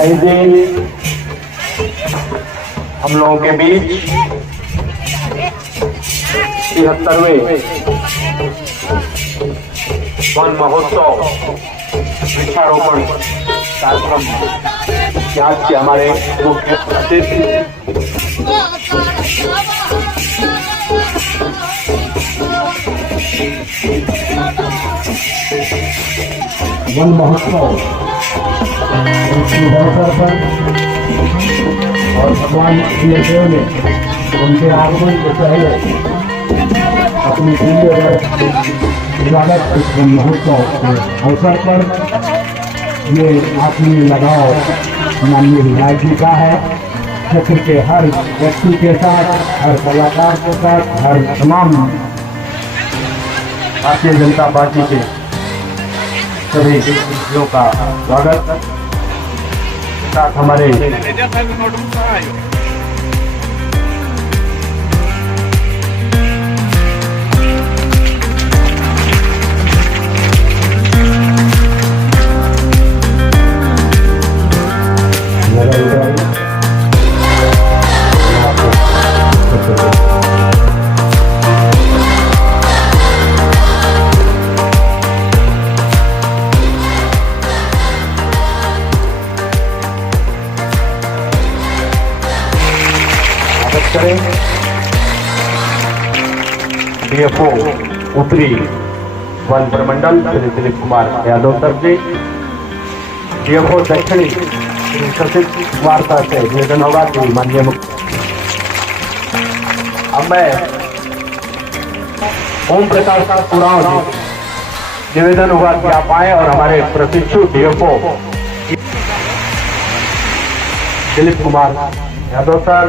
आए हम लोगों के बीच 73वें वन महोत्सव वृक्षारोपण कार्यक्रम आज के हमारे मुख्य अतिथि वन महोत्सव अवसर पर और भगवान सूर्यदेव ने उनके आगमन से पहले अपनी दिव्य स्वागत इस वन महोत्सव के अवसर पर ये आत्मीय लगाव माननीय विधायक जी का है। क्षेत्र के हर व्यक्ति के साथ, हर कलाकार के साथ, हर तमाम भारतीय जनता पार्टी के सभी लोगों का स्वागत साथ हमारे डीएफओ उत्तरी वन प्रमंडल श्री दिलीप कुमार यादव सर जी, डीएफओ दक्षिणी श्री सतीश कुमार सर से निवेदन होगा कि माननीय मुख्य अब मैं ओम प्रकाश पुराण जी निवेदन होगा कि आप आए और हमारे प्रशिक्षु DFO Dilip Kumar Yadav sir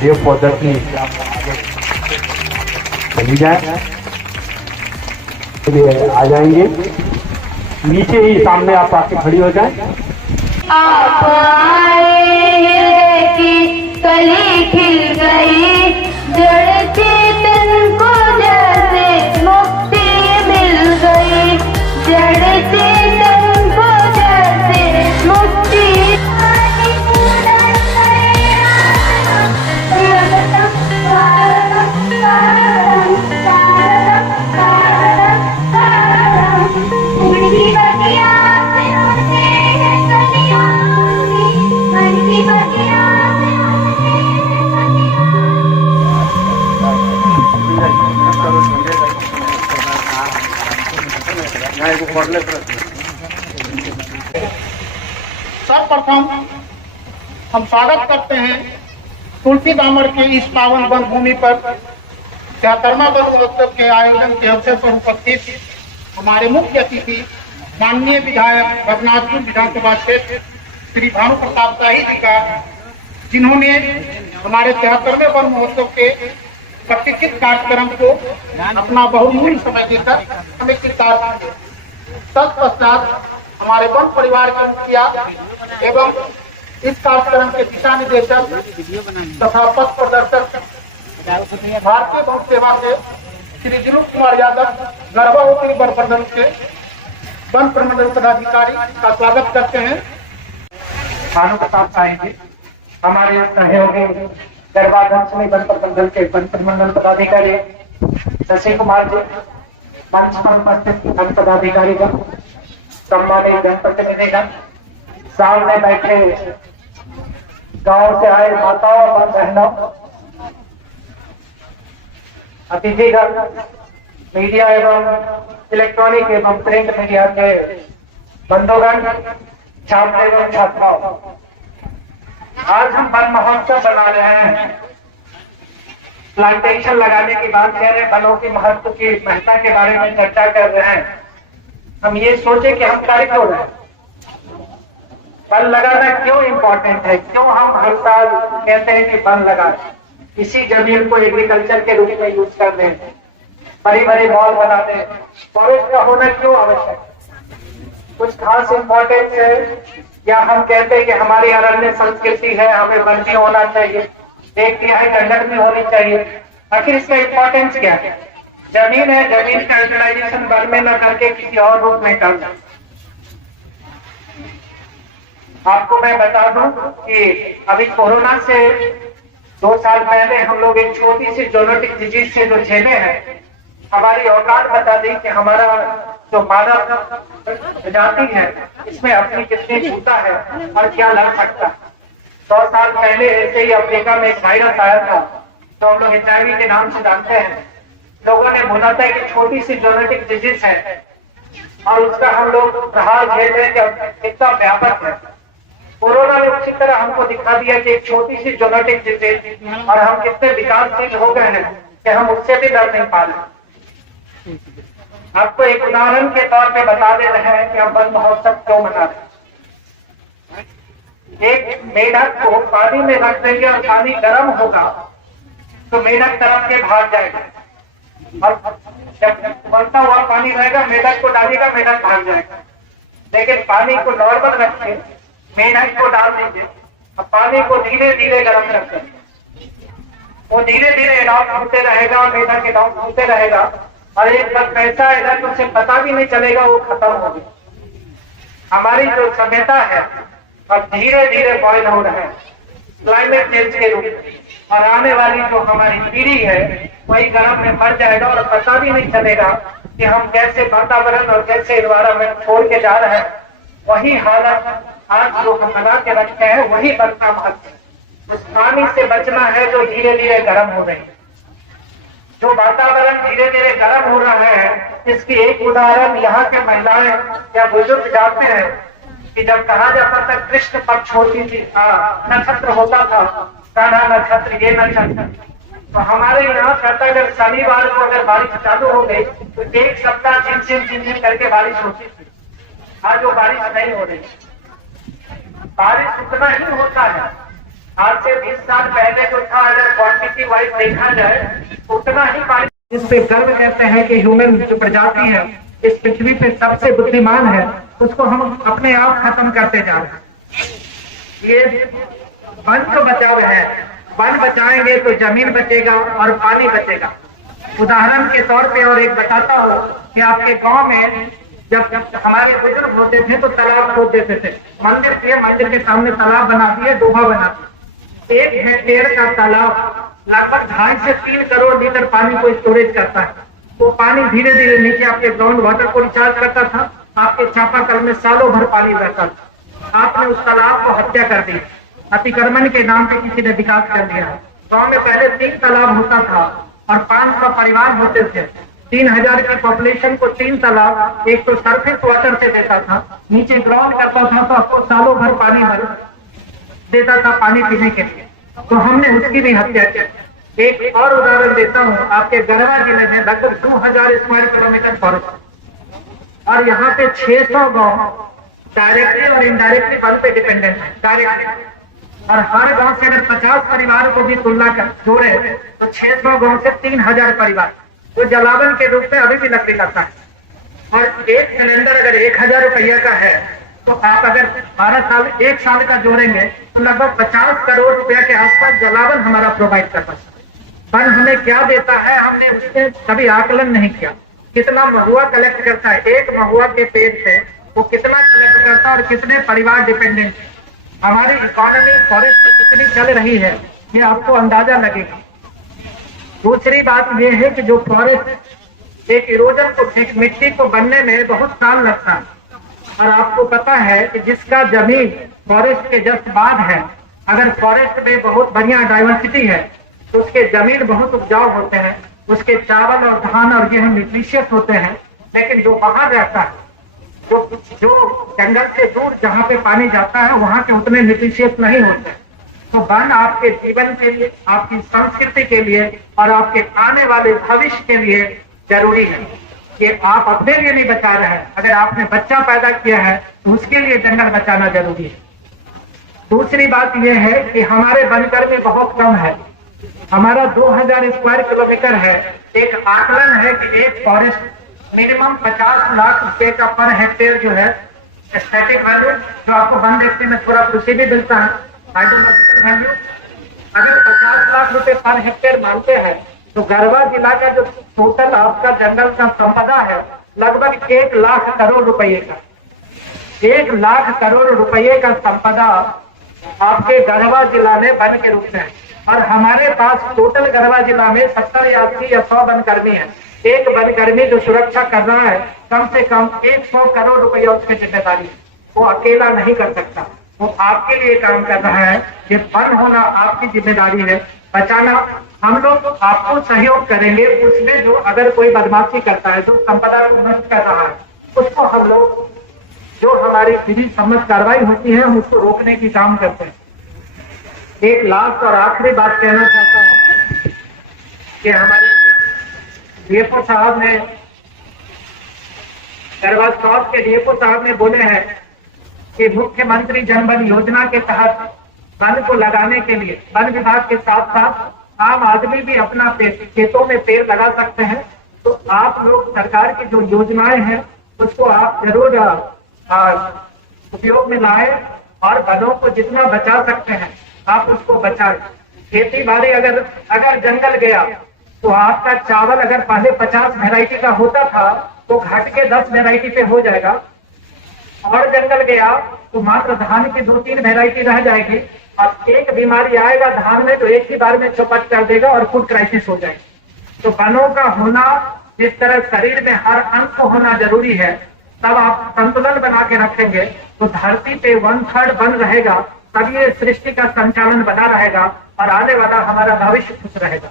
DFO दक्षिणी चली जाए लिए आ जाएंगे। नीचे ही सामने आप आके खड़ी हो जाए। आप आए की कली खिल गई, जड़ चेतन को जैसे मुक्ति मिल गई, जड़ चेतन को जैसे मुक्ति सर्वप्रथम हम स्वागत करते हैं तुलसी दामर के इस पावन वन भूमि पर 73वां वन महोत्सव के आयोजन के अवसर पर उपस्थित हमारे मुख्य अतिथि माननीय विधायक रघुनाथपुर विधानसभा क्षेत्र श्री भानु प्रताप शाही जी का, जिन्होंने हमारे 73वें वन महोत्सव के प्रतीक्षित कार्यक्रम को अपना बहुमूल्य समय देकर हमें कृतार्थ किया। तत्पश्चात हमारे वन परिवार के मुखिया एवं इस कार्यक्रम के दिशा निर्देशक तथा पथ प्रदर्शक भारतीय वन सेवा से श्री दिलीप कुमार यादव गरबा उत्तरी वन प्रमंडल के वन प्रमंडल पदाधिकारी का स्वागत करते हैं। भानु प्रताप शाही जी हमारे सहयोगी गरबा दक्षिणी वन प्रमंडल के वन प्रमंडल पदाधिकारी शशि कुमार जी, मंच पर उपस्थित वन पदाधिकारी का सम्मानित जनप्रतिनिधिगण, सामने बैठे गांव से आए माताओं और बहनों, अतिथिगण, मीडिया एवं इलेक्ट्रॉनिक एवं प्रिंट मीडिया के बंधुगण, छात्र एवं छात्राओं, आज हम वन महोत्सव बना रहे हैं। प्लांटेशन लगाने की बात कह रहे हैं, वनों की महत्व की महत्ता के बारे में चर्चा कर रहे हैं। हम ये सोचे कि हम कार्य क्यों रहे, वन लगाना क्यों इम्पोर्टेंट है, क्यों हम हर साल कहते हैं कि वन लगाएं, इसी जमीन को एग्रीकल्चर के रूप में यूज कर दें, बड़ी बड़ी मॉल बना दें, फॉरेस्ट का होना क्यों आवश्यक, कुछ खास इम्पोर्टेंस है, या हम कहते हैं कि हमारी अरण्य संस्कृति है, हमें वन भी होना चाहिए, एक तिहाई गंडक भी होनी चाहिए। आखिर इसका इम्पोर्टेंस क्या है? जमीन है, जमीन का यूटिलाइजेशन वन में न करके किसी और रूप में करना। आपको मैं बता दूं कि अभी कोरोना से 2 साल पहले हम लोग एक छोटी सी जोनोटिक डिजीज से जो झेले हैं, हमारी औकात बता दी कि हमारा जो मानव प्रजाति है इसमें अपनी कितनी क्षमता है और क्या लड़ सकता है। 100 साल पहले ऐसे ही अफ्रीका में एक वायरस आया था जो हम लोग HIV के नाम से जानते हैं। लोगों ने बोला था कि छोटी सी जोनेटिक डिजीज है और उसका हम लोग प्रहार झेल रहे हैं कि इतना व्यापक है। कोरोना ने उसी तरह हमको दिखा दिया कि एक छोटी सी जोनेटिक डिजीज और हम कितने विकासशील हो गए हैं कि हम उससे भी लड़ नहीं पा रहे। आपको एक उदाहरण के तौर पे बता दे रहे हैं कि हम वन महोत्सव क्यों मना रहे हैं। एक मेढक को पानी में रख देंगे और पानी गर्म होगा तो मेढक तरफ के भाग जाएगा और जब उबलता हुआ पानी रहेगा मेढक को डालेगा, मेढक भाग जाएगा। लेकिन पानी को नॉर्मल रख के मेढक को डाल दीजिए और पानी को धीरे धीरे गर्म रखें, वो धीरे धीरे एडॉप्ट होते रहेगा और मेढक एडॉप्ट होते रहेगा और एक वक्त ऐसा आएगा कि उसे पता भी नहीं चलेगा वो खत्म हो गया। हमारी जो सभ्यता है अब धीरे धीरे बॉयल हो रहा है क्लाइमेट चेंज के रूप में, और आने वाली जो हमारी पीढ़ी है वही गर्म में मर जाएगा और पता भी नहीं चलेगा कि हम कैसे वातावरण और कैसे एनवायरमेंट छोड़ के जा रहे हैं। वही हालत आज जो हम बना के रखते हैं वही बनता महत्व। उस पानी से बचना है जो धीरे धीरे गर्म हो रही है। जो वातावरण धीरे धीरे गर्म हो रहा है इसकी एक उदाहरण यहाँ के महिलाएं या बुजुर्ग जानते हैं कि जब कहा जाता था कृष्ण पक्ष होती थी, नक्षत्र होता था, कान्हा नक्षत्र, ये नक्षत्र, तो हमारे यहाँ कहता अगर शनिवार को अगर बारिश चालू हो गई तो एक सप्ताह झिम करके बारिश होती थी। आज वो बारिश नहीं हो रही। बारिश उतना ही होता है। आज से 20 साल पहले जो था अगर क्वांटिटी वाइज देखा जाए उतना ही बारिश। इस पे गर्व करते हैं कि ह्यूमन जो प्रजाति है इस पृथ्वी पे सबसे बुद्धिमान है, उसको हम अपने आप खत्म करते जा रहे हैं। ये वन को बचाव है, वन बचाएंगे तो जमीन बचेगा और पानी बचेगा। उदाहरण के तौर पे और एक बताता हूँ कि आपके गांव में जब हमारे बुजुर्ग होते थे तो तालाब खोद देते थे। मंदिर के सामने तालाब बना दिए, डोभा बना दिए। 1 हेक्टेयर का तालाब लगभग 2.5 से 3 करोड़ लीटर पानी को स्टोरेज करता है। वो पानी धीरे धीरे नीचे आपके ग्राउंड वाटर को रिचार्ज करता था। आपके चापाकल में सालों भर पानी रहता था। आपने उस तालाब को हत्या कर दी, अतिक्रमण के नाम पे किसी ने विकास कर दिया। गांव में पहले 3 तालाब होता था और 500 परिवार होते थे। 3000 की पॉपुलेशन को 3 तालाब, एक तो सरफेस वाटर से देता था, नीचे ग्राउंड करता था तो आपको सालों भर पानी भर देता था पानी पीने के लिए। तो हमने उसकी भी हत्या की। एक और उदाहरण देता हूँ, आपके गढ़वा जिले में लगभग 2000 स्क्वायर किलोमीटर फॉरेस्ट और यहाँ पे 600 गाँव डायरेक्टली और इनडायरेक्टली वन पे डिपेंडेंट है। डायरेक्टली और हर गांव से अगर 50 परिवारों को भी तुलना कर जोड़े तो 600 गांव से 3000 परिवार वो जलावन के रूप में अभी भी लकड़ी करता है। और एक सिलेंडर अगर 1000 रुपया का है तो आप अगर 12 साल 1 साल का जोड़ेंगे तो लगभग 50 करोड़ रुपया के आसपास जलावन हमारा प्रोवाइड करता है। वन हमें क्या देता है हमने उसमें कभी आकलन नहीं किया। कितना महुआ कलेक्ट करता है, एक महुआ के पेड़ से वो कितना कलेक्ट करता है और कितने परिवार डिपेंडेंट है। हमारी इकोनॉमी फॉरेस्ट की कितनी चल रही है ये आपको अंदाजा लगेगा। दूसरी बात यह है कि जो फॉरेस्ट एक इरोजन को, एक मिट्टी को बनने में बहुत साल लगता है और आपको पता है कि जिसका जमीन फॉरेस्ट के जस्ट बाद है, अगर फॉरेस्ट में बहुत बढ़िया डाइवर्सिटी है तो उसके जमीन बहुत उपजाऊ होते हैं, उसके चावल और धान और गेहूं न्यूट्रिशियस होते हैं। लेकिन जो वहां रहता है, जो जंगल से दूर जहाँ पे पानी जाता है वहां के उतने न्यूट्रिशियस नहीं होते। तो वन आपके जीवन के लिए, आपकी संस्कृति के लिए और आपके आने वाले भविष्य के लिए जरूरी है कि आप अपने लिए नहीं बचा रहे हैं। अगर आपने बच्चा पैदा किया है तो उसके लिए जंगल बचाना जरूरी है। दूसरी बात यह है कि हमारे बनकर में बहुत कम है। हमारा 2000 स्क्वायर किलोमीटर है। एक आकलन है कि एक फॉरेस्ट मिनिमम 50 लाख रुपए का पर हेक्टेयर जो है एस्थेटिक वैल्यू, जो आपको वन देखने में थोड़ा खुशी भी मिलता है, हाइड्रोलॉजिकल वैल्यू। अगर 50 लाख रुपए पर हेक्टेयर मानते हैं तो गढ़वा जिला का जो टोटल आपका जंगल का संपदा है लगभग 1 लाख करोड़ रुपए का। 1 लाख करोड़ रुपए का संपदा आपके गढ़वा जिला में वन के रूप में है। और हमारे पास टोटल गढ़वा जिला में 70 या 80 या 100 वनकर्मी है। एक वनकर्मी जो सुरक्षा कर रहा है, कम से कम 100 करोड़ रुपया उसकी जिम्मेदारी है। वो अकेला नहीं कर सकता, वो आपके लिए काम कर रहा है। ये वन होना आपकी जिम्मेदारी है, बचाना। हम लोग आपको सहयोग करेंगे। उसमें जो अगर कोई बदमाशी करता है, जो संपदा को नष्ट कर रहा है, उसको हम लोग, जो हमारी विधि सम्मत कार्रवाई होती है, हम उसको रोकने की काम करते हैं। एक लास्ट और आखिरी बात कहना चाहता हूं कि हमारे डीएफओ साहब ने, गढ़वा साउथ के डीएफओ साहब ने बोले हैं कि मुख्यमंत्री जन वन योजना के तहत वन को लगाने के लिए वन विभाग के साथ साथ आम आदमी भी अपना खेतों में पेड़ लगा सकते हैं। तो आप लोग सरकार की जो योजनाएं हैं उसको आप जरूर उपयोग में लाए और वनों को जितना बचा सकते हैं आप उसको बचाएं। खेती बाड़ी अगर जंगल गया तो आपका चावल अगर पहले 50 वैरायटी का होता था तो घट के 10 वैरायटी पे हो जाएगा। और जंगल गया तो मात्र धान की 2-3 वैरायटी रह जाएगी। और एक बीमारी आएगा धान में तो एक ही बार में चौपट कर देगा और फूड क्राइसिस हो जाएगी। तो वनों का होना, जिस तरह शरीर में हर अंग को होना जरूरी है, तब आप संतुलन बना के रखेंगे तो धरती पे 1/3 वन रहेगा, तब ये सृष्टि का संचालन बना रहेगा और आने वाला हमारा भविष्य खुश रहेगा।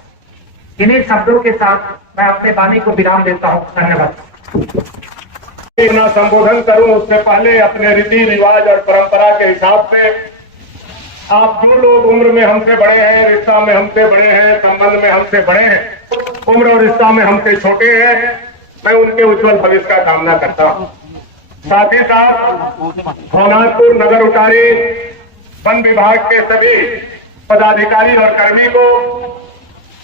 इन्हीं शब्दों के साथ मैं अपने वाणी को विराम देता हूँ। धन्यवाद। ना संबोधन करूं उससे पहले अपने रीति रिवाज और परंपरा के हिसाब से आप जो लोग उम्र में हमसे बड़े हैं, रिश्ता में हमसे बड़े हैं, संबंध में हमसे बड़े हैं, उम्र और रिश्ता में हमसे छोटे हैं, मैं उनके उज्जवल भविष्य का कामना करता हूं। साथ ही साथ भवनाथपुर नगर उटारी वन विभाग के सभी पदाधिकारी और कर्मी को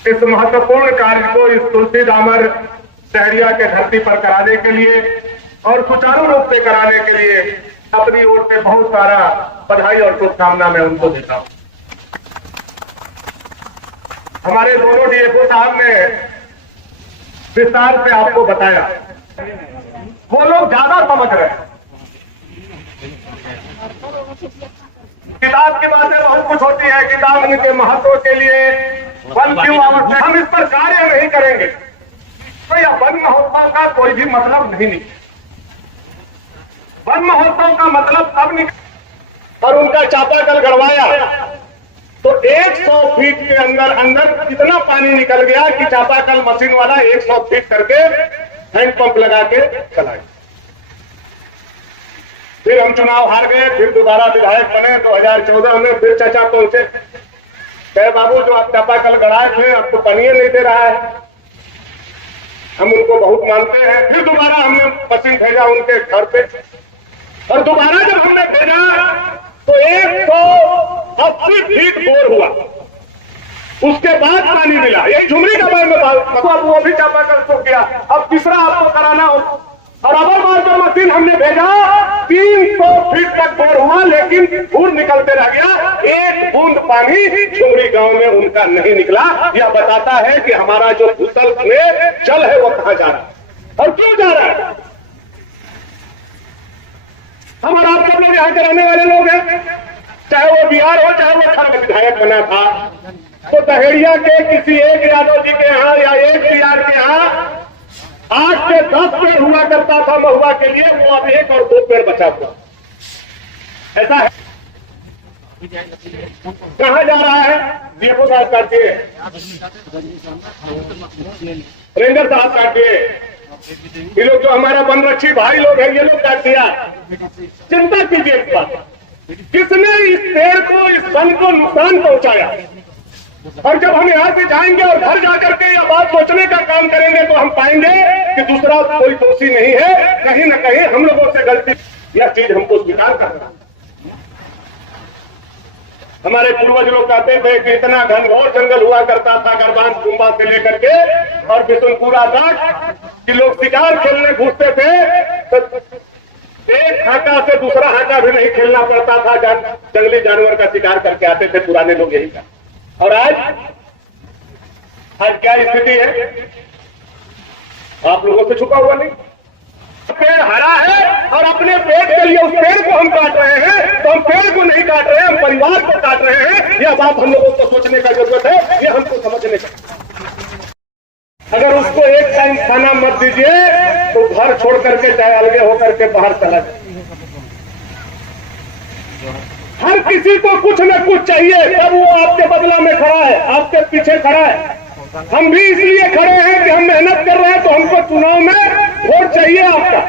इस महत्वपूर्ण कार्य को इस तुलसी दामर शहरिया के धरती पर कराने के लिए और सुचारू रूप से कराने के लिए अपनी ओर से बहुत सारा बधाई और शुभकामना मैं उनको देता हूं। हमारे दोनों डीएफओ साहब ने विस्तार से आपको बताया, वो लोग ज्यादा समझ रहे हैं। किताब की बातें बहुत कुछ होती है, किताब के महत्व के लिए वन क्यों आवश्यक, हम इस पर कार्य नहीं करेंगे तो यह वन महोत्सव का कोई भी मतलब नहीं निकले। वन महोत्सव का मतलब तब निकले और उनका चापाकल गड़वाया तो 100 फीट के अंदर इतना पानी निकल गया कि चापाकल मशीन वाला 100 फीट करके हैंडपंप लगा के चलाए। फिर हम चुनाव हार गए, फिर दोबारा विधायक बने 2014 में, फिर चाचा पहुंचे, कहे बाबू जो आप चापाकल गड़ाए थे अब तो पानी नहीं दे रहा है। हम उनको बहुत मानते हैं। फिर दोबारा हमने मशीन भेजा उनके घर पे और दोबारा जब हमने भेजा तो 180 फीट बोर हुआ, उसके बाद पानी मिला। यही झुमरी का बार में बात, वो भी चापाकल को किया, अब तीसरा आपको कराना हो। और अबर बार जो मशीन हमने भेजा 300 फीट तक बोर हुआ लेकिन दूर निकलते रह गया, एक बूंद पानी झुमरी गांव में उनका नहीं निकला। यह बताता है कि हमारा जो भूतल में जल है वो कहां जा रहा है और क्यों जा रहा है। हम और आप सब लोग यहाँ के रहने वाले लोग हैं, चाहे वो बिहार हो चाहे वो खरगोन विधायक बना था, तो दहेड़िया के किसी एक यादव जी के यहाँ या एक बिहार के यहाँ 8 से 10 पेड़ हुआ करता था महुआ के लिए, वो अब 1 और 2 पेड़ बचा हुआ। ऐसा है। कहां जा रहा है? डीएफओ साहब काटिए, रेंजर साहब काटिए, ये लोग जो हमारा वनरक्षी भाई लोग हैं ये लोग काट दिया। चिंता कीजिए इस बात, किसने इस पेड़ को, इस वन को नुकसान पहुंचाया। और जब हम यहाँ से जाएंगे और घर जाकर के यह बात सोचने का काम करेंगे तो हम पाएंगे कि दूसरा कोई दोषी नहीं है, कहीं न कहीं हम लोगों से गलती, यह चीज हमको स्वीकार करना है। हमारे पूर्वज लोग कहते थे कि इतना घनघोर जंगल हुआ करता था गरबान कुंभा से लेकर के और बिशुनपुरा तक कि लोग शिकार खेलने घुसते थे तो एक हाटा से दूसरा हाटा भी नहीं खेलना पड़ता था, जंगली जानवर का शिकार करके आते थे पुराने लोग यही का। और आज क्या स्थिति है? आप लोगों से छुपा हुआ नहीं। पेड़ हरा है और अपने पेट के लिए उस पेड़ को हम काट रहे हैं, तो हम पेड़ को नहीं काट रहे हैं, हम परिवार को काट रहे हैं। यह बात हम लोगों को सोचने का जरूरत है, यह हमको समझने का। अगर उसको एक टाइम खाना मत दीजिए तो घर छोड़ करके चाहे अलगे होकर के बाहर चला जाए। हर किसी को कुछ न कुछ चाहिए, तब वो आपके बदला में खड़ा है, आपके पीछे खड़ा है। हम भी इसलिए खड़े हैं कि हम मेहनत कर रहे हैं, तो हमको चुनाव में वोट चाहिए आपका।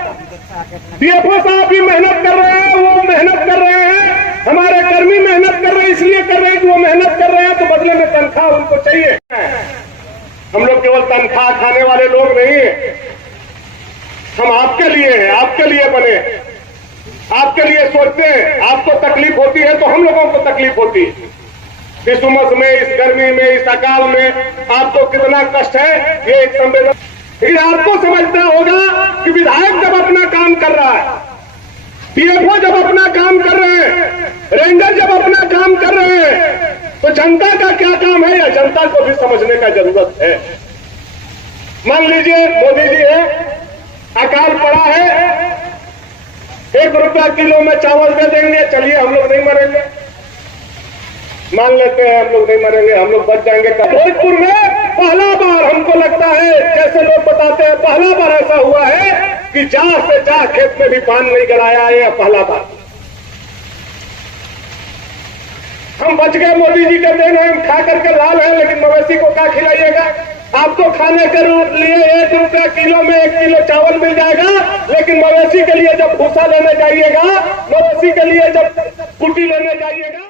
डीएफओ साहब भी मेहनत कर रहे हैं, वो मेहनत कर रहे हैं, हमारे कर्मी मेहनत कर रहे हैं, इसलिए कर रहे हैं कि वो मेहनत कर रहे हैं, तो बदले में तनख्वाह उनको चाहिए। हम लोग केवल तनख्वाह खाने वाले लोग नहीं है, हम आपके लिए हैं, आपके लिए बने, आपके लिए सोचते हैं। आपको तकलीफ होती है तो हम लोगों को तकलीफ होती है। इस उमस में, इस गर्मी में, इस अकाल में आपको कितना कष्ट है, ये एक संवेदन। लेकिन आपको समझना होगा कि विधायक जब अपना काम कर रहा है, डीएफओ जब अपना काम कर रहे हैं, रेंजर जब अपना काम कर रहे हैं, तो जनता का क्या काम है, यह जनता को भी समझने का जरूरत है। मान लीजिए मोदी जी है, अकाल पड़ा है, 1 रुपया किलो में चावल दे देंगे, चलिए हम लोग नहीं मरेंगे, मान लेते हैं हम लोग नहीं मरेंगे, हम लोग बच जाएंगे। भोजपुर में पहला बार हमको लगता है, जैसे लोग बताते हैं, पहला बार ऐसा हुआ है कि जा से जा खेत में भी पान नहीं गिराया है, यह पहला बार। हम बच गए, मोदी जी के देन हम खा करके लाल हैं, लेकिन मवेशी को क्या खिलाइएगा? आपको खाने के लिए 1 रुपया किलो में 1 किलो चावल मिल जाएगा, लेकिन मवेशी के लिए जब भूसा लेने जाइएगा, मवेशी के लिए जब कुटी लेने जाइएगा